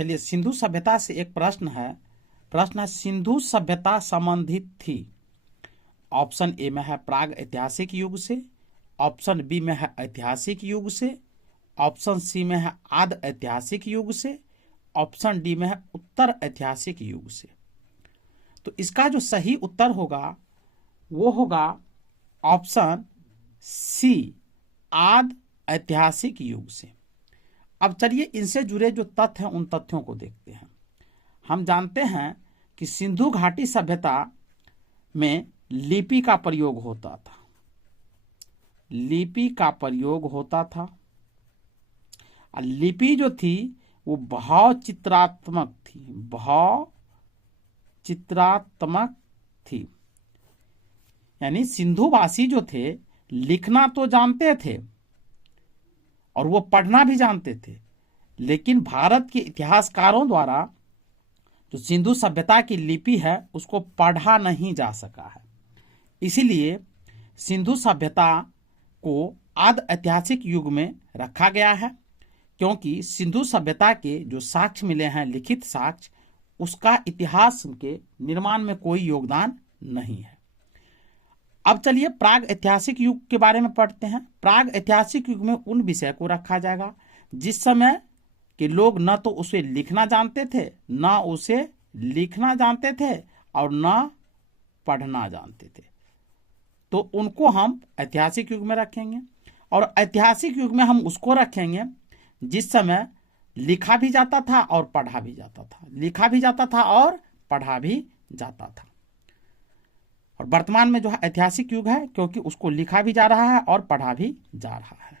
चलिए, सिंधु सभ्यता से एक प्रश्न है सिंधु सभ्यता संबंधित थी। ऑप्शन ए में है प्राग ऐतिहासिक युग से, ऑप्शन बी में है ऐतिहासिक युग से, ऑप्शन सी में है आद ऐतिहासिक युग से, ऑप्शन डी में है उत्तर ऐतिहासिक युग से। तो इसका जो सही उत्तर होगा वो होगा ऑप्शन सी, आद ऐतिहासिक युग से। अब चलिए, इनसे जुड़े जो तथ्य हैं उन तथ्यों को देखते हैं। हम जानते हैं कि सिंधु घाटी सभ्यता में लिपि का प्रयोग होता था। लिपि का प्रयोग होता था। लिपि जो थी वो भाव चित्रात्मक थी, भाव चित्रात्मक थी। यानी सिंधुवासी जो थे लिखना तो जानते थे और वो पढ़ना भी जानते थे, लेकिन भारत के इतिहासकारों द्वारा जो सिंधु सभ्यता की लिपि है उसको पढ़ा नहीं जा सका है। इसीलिए सिंधु सभ्यता को आद ऐतिहासिक युग में रखा गया है, क्योंकि सिंधु सभ्यता के जो साक्ष्य मिले हैं, लिखित साक्ष्य, उसका इतिहास के निर्माण में कोई योगदान नहीं है। अब चलिए प्राग ऐतिहासिक युग के बारे में पढ़ते हैं। प्राग ऐतिहासिक युग में उन विषय को रखा जाएगा जिस समय के लोग न तो उसे लिखना जानते थे, न उसे लिखना जानते थे और न पढ़ना जानते थे। तो उनको हम ऐतिहासिक युग में रखेंगे। और ऐतिहासिक युग में हम उसको रखेंगे जिस समय लिखा भी जाता था और पढ़ा भी जाता था, लिखा भी जाता था और पढ़ा भी जाता था। और वर्तमान में जो है ऐतिहासिक युग है, क्योंकि उसको लिखा भी जा रहा है और पढ़ा भी जा रहा है।